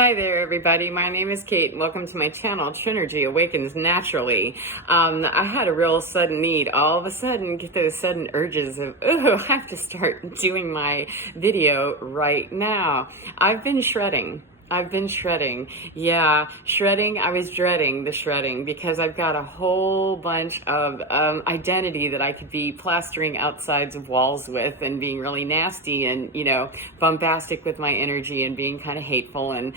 Hi there, everybody. My name is Kate. Welcome to my channel, Trinergy Awakens Naturally. I had a real sudden need. All of a sudden, get those sudden urges of, oh, I have to start doing my video right now. I've been shredding. Yeah, shredding. I was dreading the shredding because I've got a whole bunch of identity that I could be plastering outsides of walls with and being really nasty and, bombastic with my energy and being kind of hateful and,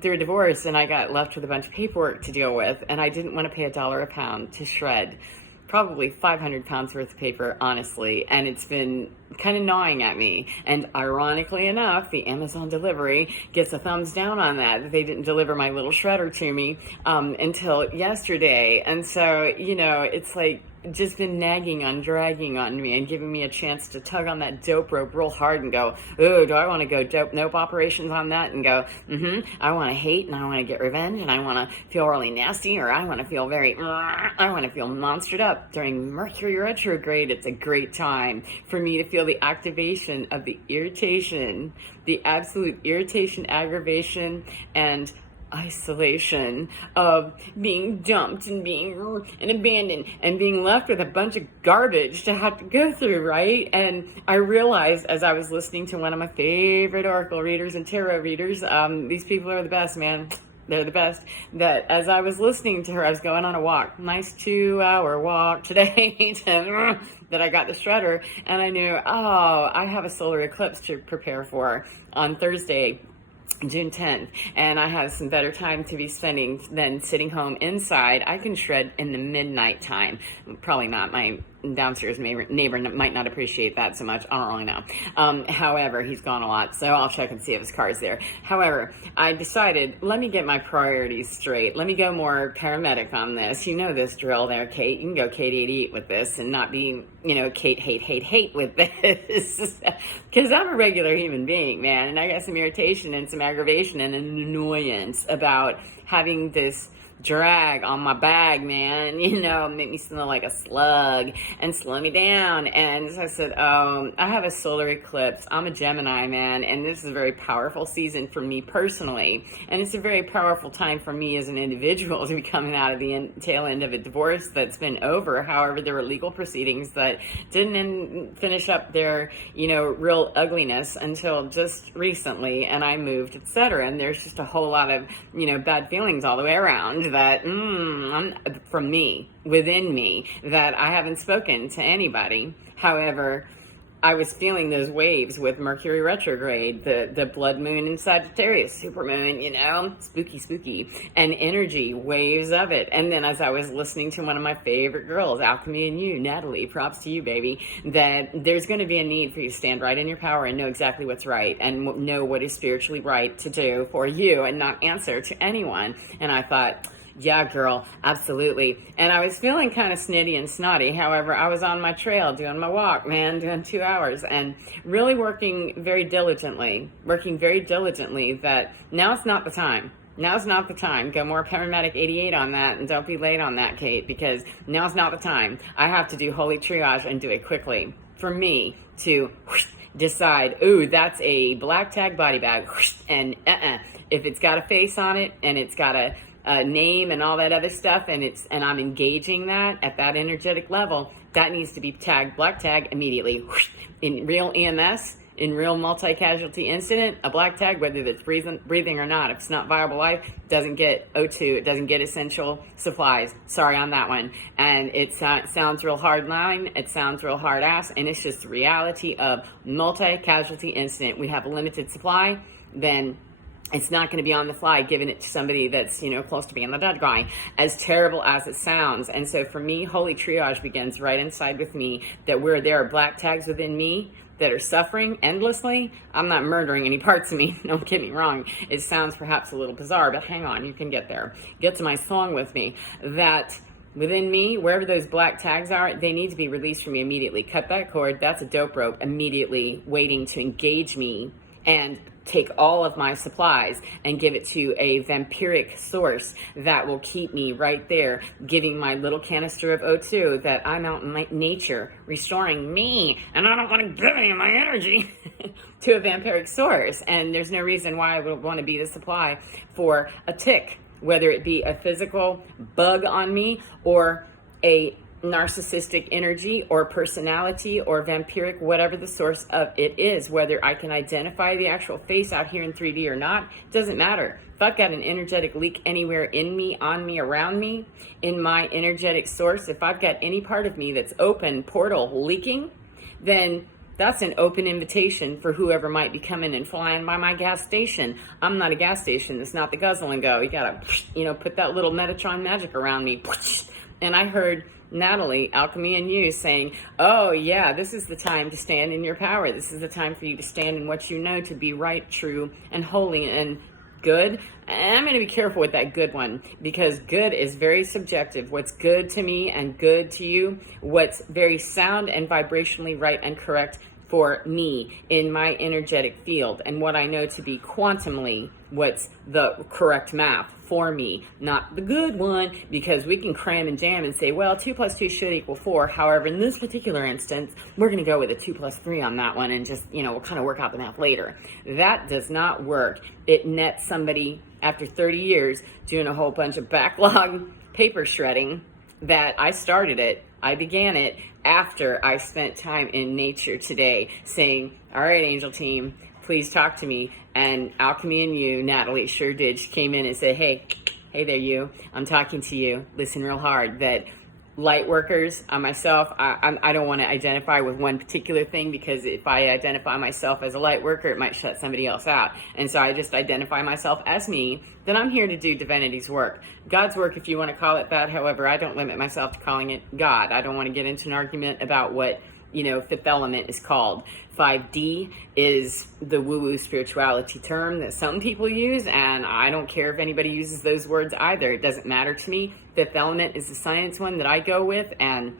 through a divorce, and I got left with a bunch of paperwork to deal with, and I didn't want to pay $1 a pound to shred. Probably 500 pounds worth of paper, honestly, and it's been kind of gnawing at me. And ironically enough, the Amazon delivery gets a thumbs down on that. They didn't deliver my little shredder to me until yesterday. And so, it's like just been nagging on, dragging on me and giving me a chance to tug on that dope rope real hard and go, oh, do I want to go dope nope operations on that and go, I want to hate and I want to get revenge and I want to feel really nasty, or I want to feel I want to feel monstered up. During Mercury retrograde, it's a great time for me to feel the activation of the irritation, the absolute irritation, aggravation, and isolation of being dumped and being abandoned and being left with a bunch of garbage to have to go through, right? And I realized as I was listening to one of my favorite oracle readers and tarot readers, these people are the best, man. They're the best. That as I was listening to her, I was going on a walk, nice 2-hour walk today, that I got the shredder, and I knew, I have a solar eclipse to prepare for on Thursday, June 10th, and I have some better time to be spending than sitting home inside. I can shred in the midnight time. Probably not. My downstairs neighbor might not appreciate that so much. I don't really know. However, he's gone a lot, so I'll check and see if his car's there. However, I decided, let me get my priorities straight. Let me go more paramedic on this. You know this drill there, Kate. You can go Kate 88 with this and not be, Kate hate with this. Because I'm a regular human being, man, and I got some irritation and some aggravation and an annoyance about having this drag on my bag, man, make me smell like a slug and slow me down. And so I said, I have a solar eclipse. I'm a Gemini, man, and this is a very powerful season for me personally. And it's a very powerful time for me as an individual to be coming out of the tail end of a divorce that's been over. However, there were legal proceedings that didn't finish up their, real ugliness until just recently, and I moved, etc. And there's just a whole lot of, bad feelings all the way around that from me, within me, that I haven't spoken to anybody. However, I was feeling those waves with Mercury retrograde, the blood moon in Sagittarius, supermoon, spooky, and energy, waves of it. And then as I was listening to one of my favorite girls, Alchemy and you, Natalie, props to you, baby, that there's going to be a need for you to stand right in your power and know exactly what's right and know what is spiritually right to do for you and not answer to anyone. And I thought, yeah, girl, absolutely. And I was feeling kind of snitty and snotty. However, I was on my trail doing my walk, man, doing 2 hours and really working very diligently that now's not the time. Now's not the time. Go more paramedic 88 on that, and don't be late on that, Kate, because now's not the time. I have to do holy triage and do it quickly for me to decide, ooh, that's a black tag body bag, and if it's got a face on it and it's got a name and all that other stuff, and I'm engaging that at that energetic level, that needs to be tagged, black tag, immediately. In real EMS, in real multi-casualty incident, a black tag, whether it's breathing or not, if it's not viable life, doesn't get O2, it doesn't get essential supplies. Sorry on that one. And it sounds real hard line, it sounds real hard ass, and it's just the reality of multi-casualty incident. We have a limited supply, then it's not going to be on the fly giving it to somebody that's, close to being the dead guy, as terrible as it sounds. And so for me, holy triage begins right inside with me, that where there are black tags within me that are suffering endlessly, I'm not murdering any parts of me, don't get me wrong. It sounds perhaps a little bizarre, but hang on, you can get there. Get to my song with me. That within me, wherever those black tags are, they need to be released from me immediately. Cut that cord, that's a dope rope, immediately waiting to engage me and take all of my supplies and give it to a vampiric source that will keep me right there, giving my little canister of O2 that I'm out in nature, restoring me, and I don't want to give any of my energy to a vampiric source. And there's no reason why I would want to be the supply for a tick, whether it be a physical bug on me or a narcissistic energy or personality or vampiric, whatever the source of it is. Whether I can identify the actual face out here in 3D or not, doesn't matter. If I've got an energetic leak anywhere in me, on me, around me, in my energetic source, if I've got any part of me that's open, portal leaking, then that's an open invitation for whoever might be coming and flying by my gas station. I'm not a gas station. It's not the guzzle and go. You gotta, put that little Metatron magic around me. And I heard Natalie, Alchemy and you saying, oh yeah, this is the time to stand in your power. This is the time for you to stand in what you know to be right, true, and holy and good. And I'm going to be careful with that good one, because good is very subjective. What's good to me and good to you, what's very sound and vibrationally right and correct for me in my energetic field, and what I know to be quantumly what's the correct math for me, not the good one, because we can cram and jam and say, well, 2 + 2 should equal 4. However, in this particular instance, we're going to go with a 2 + 3 on that one and just, we'll kind of work out the math later. That does not work. It nets somebody after 30 years doing a whole bunch of backlog paper shredding that I started it. I began it after I spent time in nature today saying, all right, angel team, please talk to me. And Alchemy and you, Natalie, sure did. She came in and said, hey there you, I'm talking to you. Listen real hard. That light workers, myself, I don't want to identify with one particular thing, because if I identify myself as a light worker, it might shut somebody else out. And so I just identify myself as me, that I'm here to do divinity's work. God's work, if you want to call it that. However, I don't limit myself to calling it God. I don't want to get into an argument about what, fifth element is called. 5D is the woo-woo spirituality term that some people use, and I don't care if anybody uses those words either. It doesn't matter to me. Fifth element is the science one that I go with, and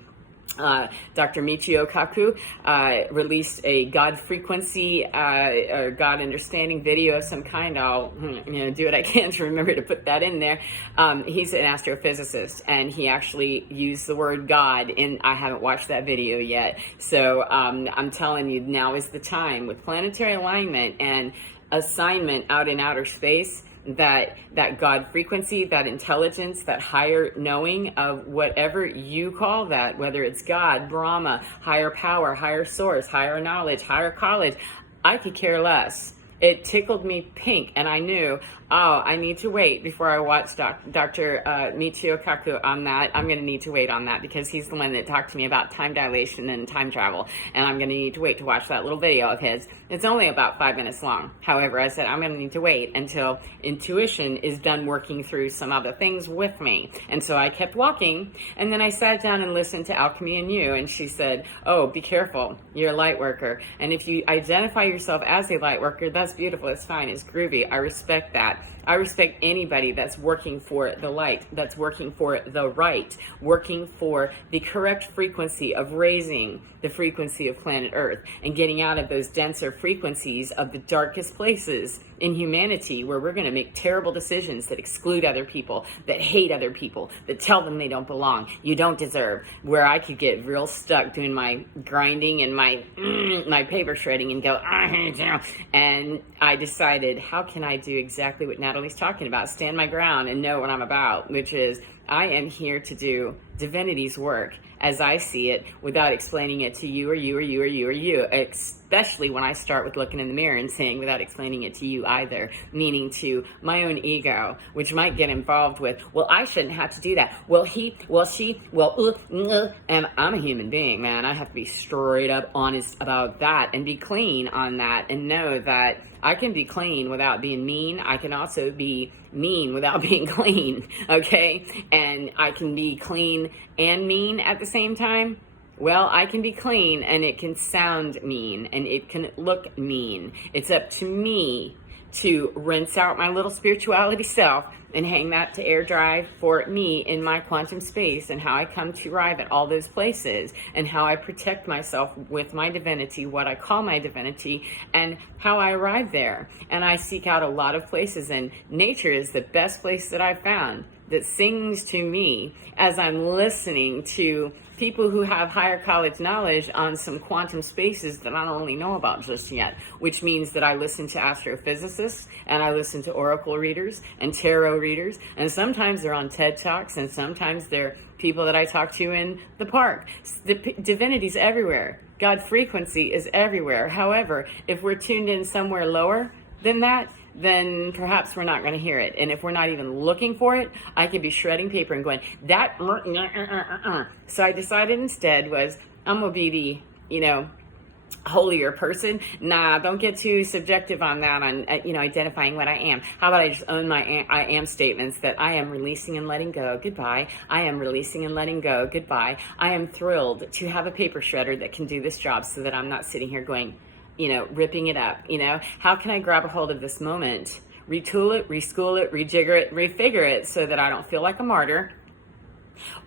Dr. Michio Kaku released a God frequency or God understanding video of some kind. I'll do what I can to remember to put that in there. He's an astrophysicist, and he actually used the word God, and I haven't watched that video yet. So I'm telling you, now is the time with planetary alignment and assignment out in outer space. That God frequency, that intelligence, that higher knowing of whatever you call that, whether it's God, Brahma, higher power, higher source, higher knowledge, higher college, I could care less. It tickled me pink, and I knew, I need to wait before I watch Dr. Michio Kaku on that. I'm going to need to wait on that, because he's the one that talked to me about time dilation and time travel, and I'm going to need to wait to watch that little video of his. It's only about 5 minutes long. However, I said I'm going to need to wait until intuition is done working through some other things with me. And so I kept walking, and then I sat down and listened to Alchemy and you, and she said, oh, be careful, you're a light worker. And if you identify yourself as a light worker, that's beautiful, it's fine, it's groovy, I respect that. I respect anybody that's working for the light, that's working for the right, working for the correct frequency of raising the frequency of planet Earth and getting out of those denser frequencies of the darkest places in humanity, where we're going to make terrible decisions that exclude other people, that hate other people, that tell them they don't belong, you don't deserve, where I could get real stuck doing my grinding and my paper shredding and go, I hate you. And I decided, how can I do exactly what Natalie's talking about? Stand my ground and know what I'm about, which is I am here to do divinity's work as I see it, without explaining it to you or you or you or you or you, especially when I start with looking in the mirror and saying without explaining it to you either, meaning to my own ego, which might get involved with, well, I shouldn't have to do that. Well, he, well, she, well, and I'm a human being, man. I have to be straight up honest about that and be clean on that, and know that I can be clean without being mean. I can also be mean without being clean, okay? And I can be clean and mean at the same time. Well, I can be clean and it can sound mean and it can look mean. It's up to me to rinse out my little spirituality self and hang that to air dry for me in my quantum space, and how I come to arrive at all those places, and how I protect myself with my divinity, what I call my divinity, and how I arrive there. And I seek out a lot of places, and nature is the best place that I've found that sings to me as I'm listening to people who have higher college knowledge on some quantum spaces that I don't really know about just yet, which means that I listen to astrophysicists, and I listen to oracle readers and tarot readers, and sometimes they're on TED Talks, and sometimes they're people that I talk to in the park. The divinity's everywhere. God frequency is everywhere. However, if we're tuned in somewhere lower than that, then perhaps we're not going to hear it. And if we're not even looking for it, I could be shredding paper and going, that. So I decided instead was, I'm going to be the, holier person. Nah, don't get too subjective on that, on, identifying what I am. How about I just own my I am statements, that I am releasing and letting go. Goodbye. I am releasing and letting go. Goodbye. I am thrilled to have a paper shredder that can do this job, so that I'm not sitting here going, ripping it up. How can I grab a hold of this moment, retool it, reschool it, rejigger it, refigure it, so that I don't feel like a martyr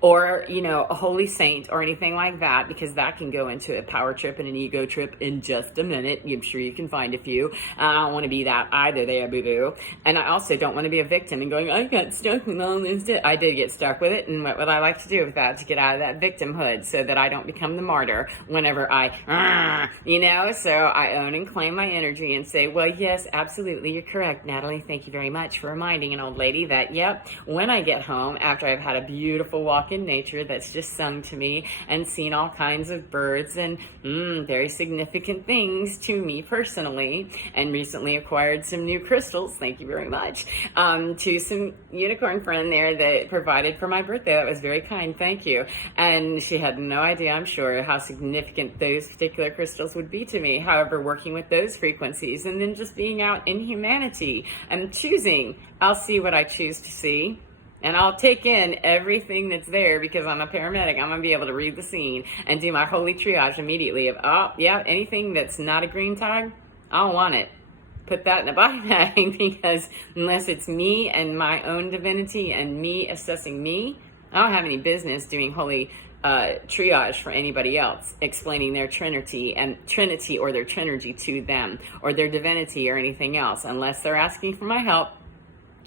or, a holy saint or anything like that, because that can go into a power trip and an ego trip in just a minute. I'm sure you can find a few. I don't want to be that either there, boo-boo. And I also don't want to be a victim and going, I got stuck with all this. I did get stuck with it, and what would I like to do with that, to get out of that victimhood, so that I don't become the martyr whenever so I own and claim my energy and say, well, yes, absolutely, you're correct, Natalie. Thank you very much for reminding an old lady that, yep, when I get home after I've had a beautiful walk in nature that's just sung to me and seen all kinds of birds and very significant things to me personally, and recently acquired some new crystals, thank you very much, to some unicorn friend there that provided for my birthday. That was very kind, thank you. And she had no idea, I'm sure, how significant those particular crystals would be to me. However, working with those frequencies and then just being out in humanity and choosing, I'll see what I choose to see. And I'll take in everything that's there, because I'm a paramedic. I'm going to be able to read the scene and do my holy triage immediately of, anything that's not a green tag, I don't want it. Put that in a body bag, because unless it's me and my own divinity and me assessing me, I don't have any business doing holy triage for anybody else, explaining their trinity or their trinergy to them, or their divinity or anything else, unless they're asking for my help,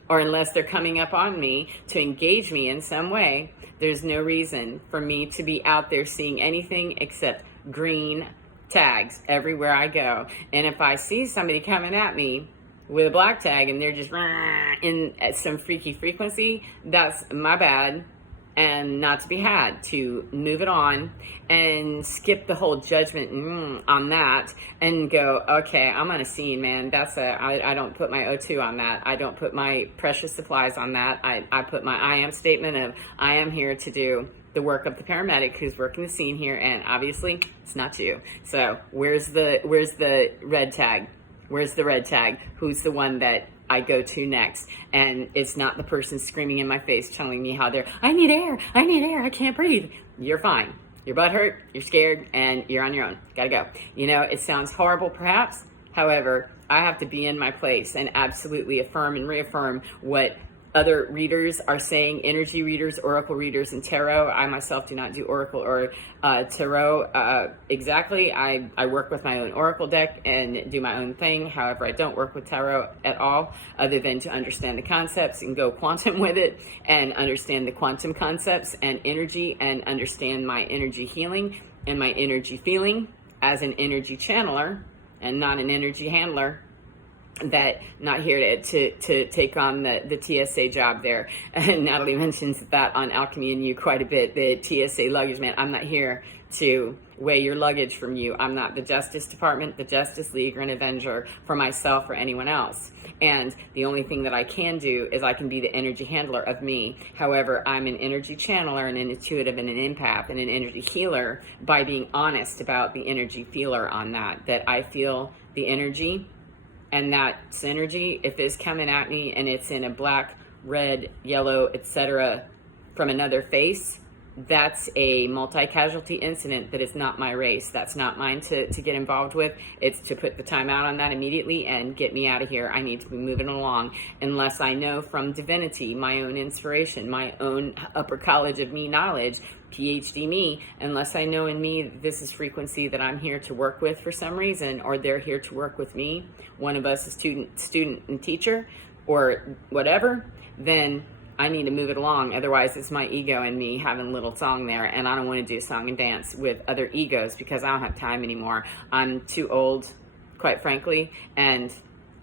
or unless they're coming up on me to engage me in some way. There's no reason for me to be out there seeing anything except green tags everywhere I go. And if I see somebody coming at me with a black tag and they're just in at some freaky frequency, that's my bad, and not to be had, to move it on and skip the whole judgment on that and go, okay, I'm on a scene, man. I don't put my O2 on that. I don't put my precious supplies on that. I put my I am statement of, I am here to do the work of the paramedic who's working the scene here, and obviously it's not you. So where's the red tag? Where's the red tag? Who's the one that I go to next? And it's not the person screaming in my face telling me how I need air, I can't breathe. You're fine. Your butt hurt, you're scared, and you're on your own. Gotta go. It sounds horrible perhaps. However, I have to be in my place and absolutely affirm and reaffirm what other readers are saying, energy readers, oracle readers, and tarot. I myself do not do oracle or tarot exactly. I work with my own oracle deck and do my own thing. However, I don't work with tarot at all, other than to understand the concepts and go quantum with it, and understand the quantum concepts and energy, and understand my energy healing and my energy feeling as an energy channeler and not an energy handler. That not here to take on the TSA job there. And Natalie mentions that on Alchemy and You quite a bit, the TSA luggage man. I'm not here to weigh your luggage from you. I'm not the Justice Department, the Justice League, or an Avenger for myself or anyone else. And the only thing that I can do is I can be the energy handler of me. However, I'm an energy channeler and an intuitive and an empath and an energy healer by being honest about the energy feeler on that I feel the energy. And that synergy, if it's coming at me and it's in a black, red, yellow, etc., from another face, that's a multi-casualty incident that is not my race. That's not mine to get involved with. It's to put the time out on that immediately and get me out of here. I need to be moving along unless I know from divinity, my own inspiration, my own upper college of me knowledge, PhD me, unless I know in me this is frequency that I'm here to work with for some reason, or they're here to work with me, one of us is student and teacher, or whatever, then I need to move it along. Otherwise, it's my ego and me having a little song there, and I don't want to do song and dance with other egos because I don't have time anymore. I'm too old, quite frankly, and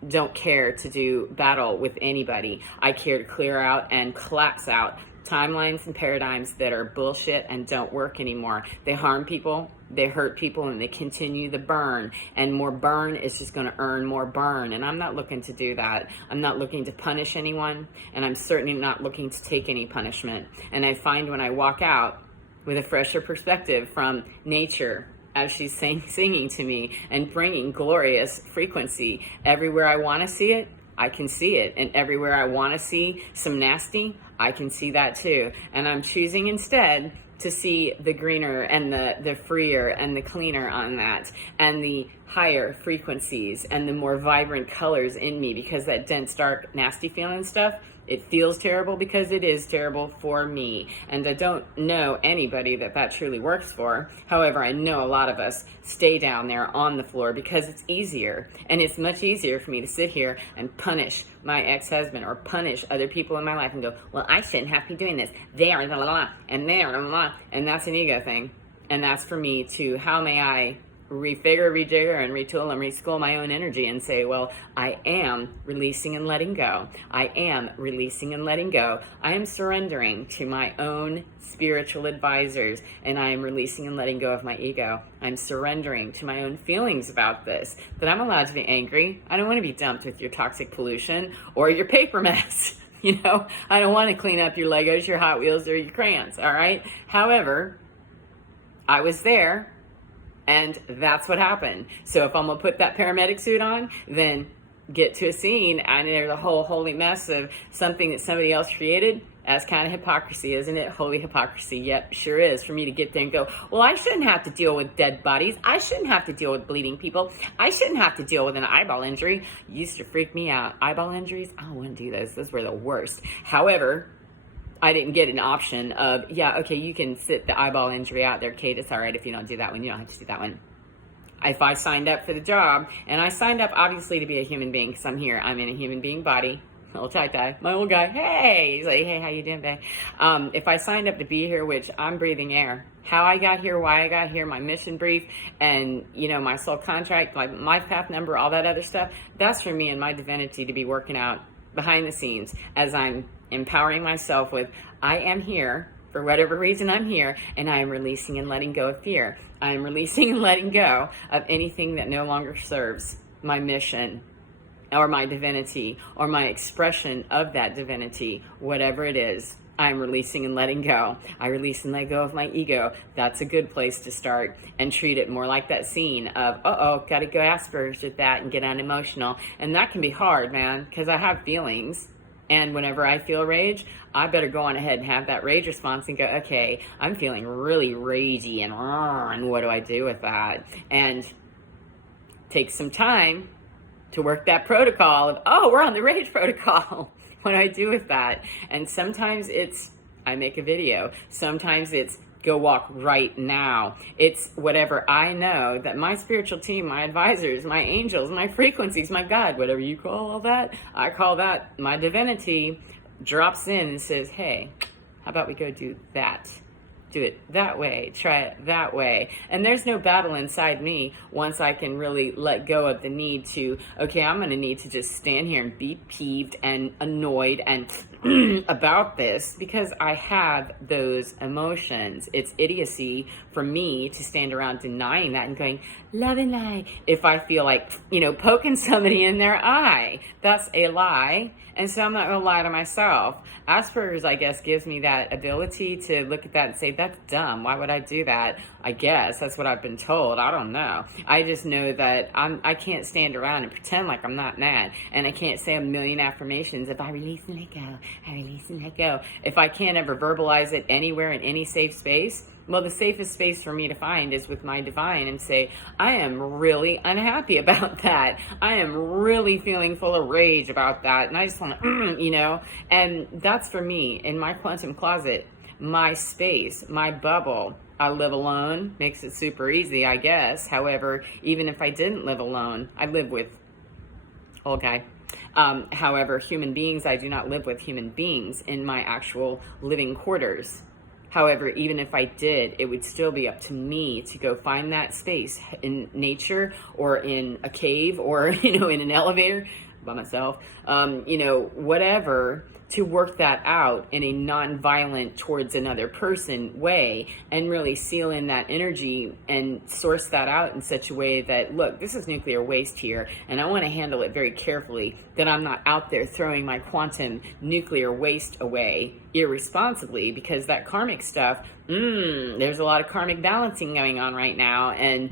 don't care to do battle with anybody. I care to clear out and collapse out timelines and paradigms that are bullshit and don't work anymore. They harm people, they hurt people, and they continue the burn. And more burn is just going to earn more burn. And I'm not looking to do that. I'm not looking to punish anyone, and I'm certainly not looking to take any punishment. And I find when I walk out with a fresher perspective from nature, as she's singing to me and bringing glorious frequency everywhere I want to see it, I can see it. And everywhere I want to see some nasty, I can see that too. And I'm choosing instead to see the greener and the freer and the cleaner on that, and the higher frequencies and the more vibrant colors in me, because that dense, dark, nasty feeling stuff, it feels terrible because it is terrible for me. And I don't know anybody that truly works for. However, I know a lot of us stay down there on the floor because it's easier. And it's much easier for me to sit here and punish my ex-husband or punish other people in my life and go, well, I shouldn't have to be doing this. They are la la la, and they are la la la. And that's an ego thing. And that's for me to, how may I refigure, rejigger, and retool and reschool my own energy and say, well, I am releasing and letting go. I am releasing and letting go. I am surrendering to my own spiritual advisors, and I am releasing and letting go of my ego. I'm surrendering to my own feelings about this, that I'm allowed to be angry. I don't want to be dumped with your toxic pollution or your paper mess. You know, I don't want to clean up your Legos, your Hot Wheels, or your crayons, all right? However, I was there, and that's what happened. So if I'm going to put that paramedic suit on, then get to a scene and there's a whole holy mess of something that somebody else created, that's kind of hypocrisy, isn't it? Holy hypocrisy. Yep, sure is. For me to get there and go, well, I shouldn't have to deal with dead bodies. I shouldn't have to deal with bleeding people. I shouldn't have to deal with an eyeball injury. Used to freak me out. Eyeball injuries? I don't want to do those. Those were the worst. However, I didn't get an option of, yeah, okay, you can sit the eyeball injury out there, Kate. It's all right if you don't do that one. You don't have to do that one. If I signed up for the job, and I signed up obviously to be a human being because I'm here. I'm in a human being body. Old tie-tie, my old guy, hey, he's like, hey, how you doing, babe? If I signed up to be here, which I'm breathing air, how I got here, why I got here, my mission brief, and, you know, my soul contract, like my path number, all that other stuff, that's for me and my divinity to be working out behind the scenes as I'm empowering myself with, I am here for whatever reason I'm here, and I am releasing and letting go of fear. I am releasing and letting go of anything that no longer serves my mission or my divinity or my expression of that divinity, whatever it is. I'm releasing and letting go. I release and let go of my ego. That's a good place to start, and treat it more like that scene of, uh-oh, got to go Asperger's with that and get unemotional. And that can be hard, man, because I have feelings. And whenever I feel rage, I better go on ahead and have that rage response and go, okay, I'm feeling really ragey, and what do I do with that? And take some time to work that protocol of, oh, we're on the rage protocol. What do I do with that? And sometimes it's, I make a video. Sometimes it's, go walk right now. It's whatever I know that my spiritual team, my advisors, my angels, my frequencies, my God, whatever you call all that, I call that my divinity, drops in and says, hey, how about we go do that? Do it that way, try it that way. And there's no battle inside me once I can really let go of the need to, okay, I'm going to need to just stand here and be peeved and annoyed and about this, because I have those emotions. It's idiocy for me to stand around denying that and going, love and lie. If I feel like, you know, poking somebody in their eye, that's a lie. And so I'm not going to lie to myself. Asperger's, I guess, gives me that ability to look at that and say, That's dumb. Why would I do that? I guess that's what I've been told. I don't know. I just know that I can't stand around and pretend like I'm not mad. And I can't say a million affirmations. If I release and let go, I release and let go. If I can't ever verbalize it anywhere in any safe space, well, the safest space for me to find is with my divine and say, I am really unhappy about that. I am really feeling full of rage about that. And I just want to, and that's for me in my quantum closet, my space, my bubble. I live alone, makes it super easy, I guess. However, even if I didn't live alone, I live with old guy. However, human beings, I do not live with human beings in my actual living quarters. However, even if I did, it would still be up to me to go find that space in nature or in a cave or, in an elevator by myself, whatever, to work that out in a non-violent towards another person way and really seal in that energy and source that out in such a way that, look, this is nuclear waste here and I want to handle it very carefully, that I'm not out there throwing my quantum nuclear waste away irresponsibly, because that karmic stuff, there's a lot of karmic balancing going on right now, and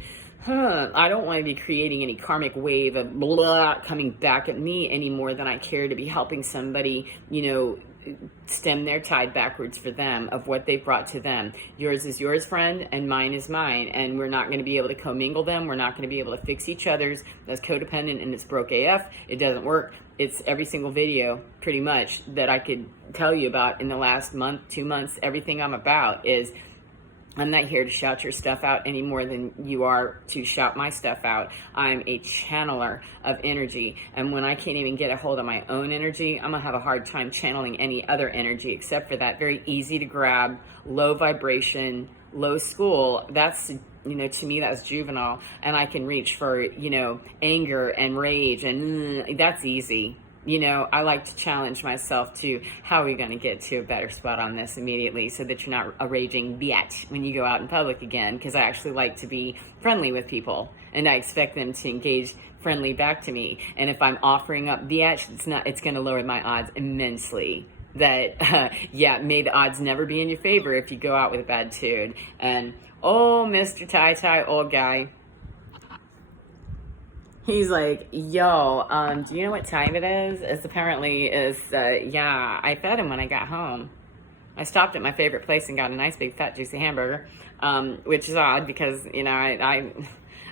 I don't want to be creating any karmic wave of blah coming back at me any more than I care to be helping somebody, stem their tide backwards for them of what they've brought to them. Yours is yours, friend, and mine is mine. And we're not going to be able to commingle them. We're not going to be able to fix each other's. That's codependent and it's broke AF. It doesn't work. It's every single video pretty much that I could tell you about in the last month, 2 months. Everything I'm about is, I'm not here to shout your stuff out any more than you are to shout my stuff out. I'm a channeler of energy. And when I can't even get a hold of my own energy, I'm going to have a hard time channeling any other energy except for that very easy to grab, low vibration, low school. That's, to me, that's juvenile. And I can reach for, anger and rage. And that's easy. I like to challenge myself to, how are we going to get to a better spot on this immediately so that you're not a raging bitch when you go out in public again? Because I actually like to be friendly with people and I expect them to engage friendly back to me. And if I'm offering up bitch, it's going to lower my odds immensely. That, may the odds never be in your favor if you go out with a bad tune. And, Mr. Tai, old guy. He's like, yo, do you know what time it is? I fed him when I got home. I stopped at my favorite place and got a nice big fat juicy hamburger, which is odd because,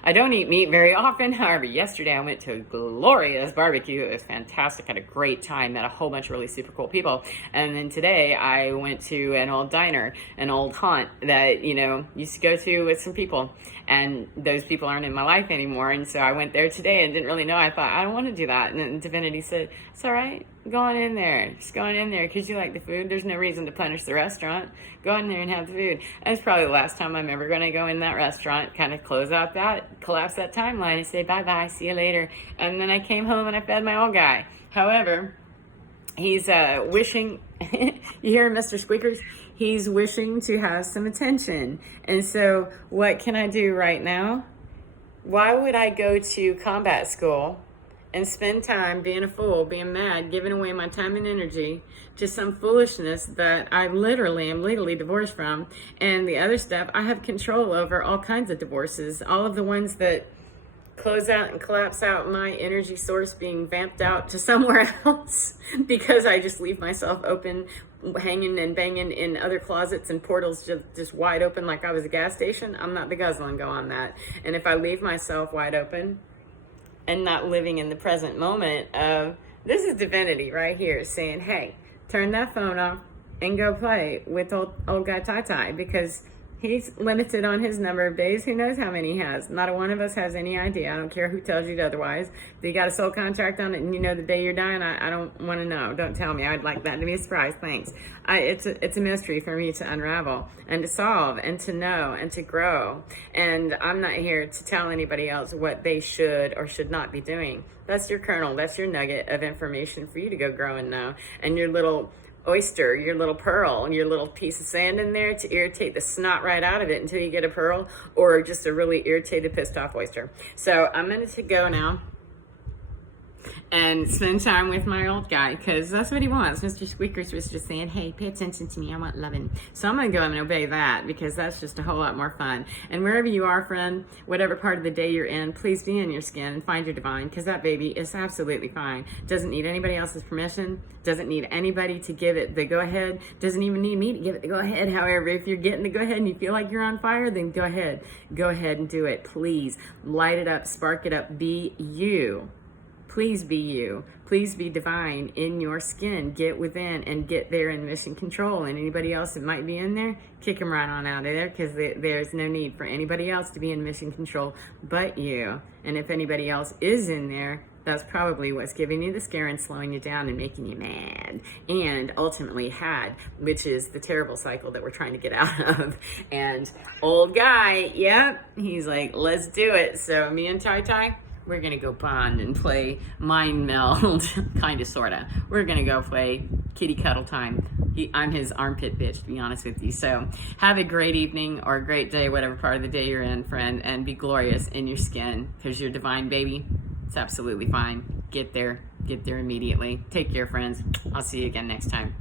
I don't eat meat very often. However, yesterday I went to a glorious barbecue. It was fantastic. Had a great time. Met a whole bunch of really super cool people. And then today I went to an old diner, an old haunt that, used to go to with some people. And those people aren't in my life anymore. And so I went there today and didn't really know. I thought, I don't want to do that. And then Divinity said, it's all right. Go on in there. Just go on in there because you like the food. There's no reason to punish the restaurant. Go in there and have the food. And it's probably the last time I'm ever going to go in that restaurant, kind of collapse that timeline and say, bye-bye, see you later. And then I came home and I fed my old guy. However, he's wishing, you hear Mr. Squeakers? He's wishing to have some attention. And so what can I do right now? Why would I go to combat school and spend time being a fool, being mad, giving away my time and energy to some foolishness that I literally am legally divorced from? And the other stuff, I have control over all kinds of divorces, all of the ones that close out and collapse out my energy source being vamped out to somewhere else because I just leave myself open, hanging and banging in other closets and portals just wide open like I was a gas station. I'm not the guzzling go on that. And if I leave myself wide open and not living in the present moment of, this is divinity right here saying, hey, turn that phone off and go play with old guy Tai, because he's limited on his number of days. Who knows how many he has? Not a one of us has any idea. I don't care who tells you otherwise. If you got a soul contract on it and you know the day you're dying, I don't want to know. Don't tell me. I'd like that to be a surprise. Thanks. It's a mystery for me to unravel and to solve and to know and to grow. And I'm not here to tell anybody else what they should or should not be doing. That's your kernel. That's your nugget of information for you to go grow and know. And your little oyster, your little pearl, your little piece of sand in there to irritate the snot right out of it until you get a pearl, or just a really irritated, pissed off oyster. So I'm going to go now and spend time with my old guy, because that's what he wants. Mr. Squeakers was just saying, hey, pay attention to me, I want loving. So I'm going to go and obey that, because that's just a whole lot more fun. And wherever you are, friend, whatever part of the day you're in, please be in your skin and find your divine, because that baby is absolutely fine. Doesn't need anybody else's permission, doesn't need anybody to give it the go-ahead, doesn't even need me to give it the go-ahead. However, if you're getting the go-ahead and you feel like you're on fire, then go ahead and do it. Please light it up, spark it up, be you. Please be you. Please be divine in your skin. Get within and get there in mission control. And anybody else that might be in there, kick them right on out of there, because there's no need for anybody else to be in mission control but you. And if anybody else is in there, that's probably what's giving you the scare and slowing you down and making you mad. And ultimately had, which is the terrible cycle that we're trying to get out of. And old guy, yep, he's like, let's do it. So me and Tai Tai, we're gonna go bond and play mind meld, kinda, sorta. We're gonna go play kitty cuddle time. I'm his armpit bitch, to be honest with you. So have a great evening or a great day, whatever part of the day you're in, friend, and be glorious in your skin, because you're divine, baby. It's absolutely fine. Get there immediately. Take care, friends. I'll see you again next time.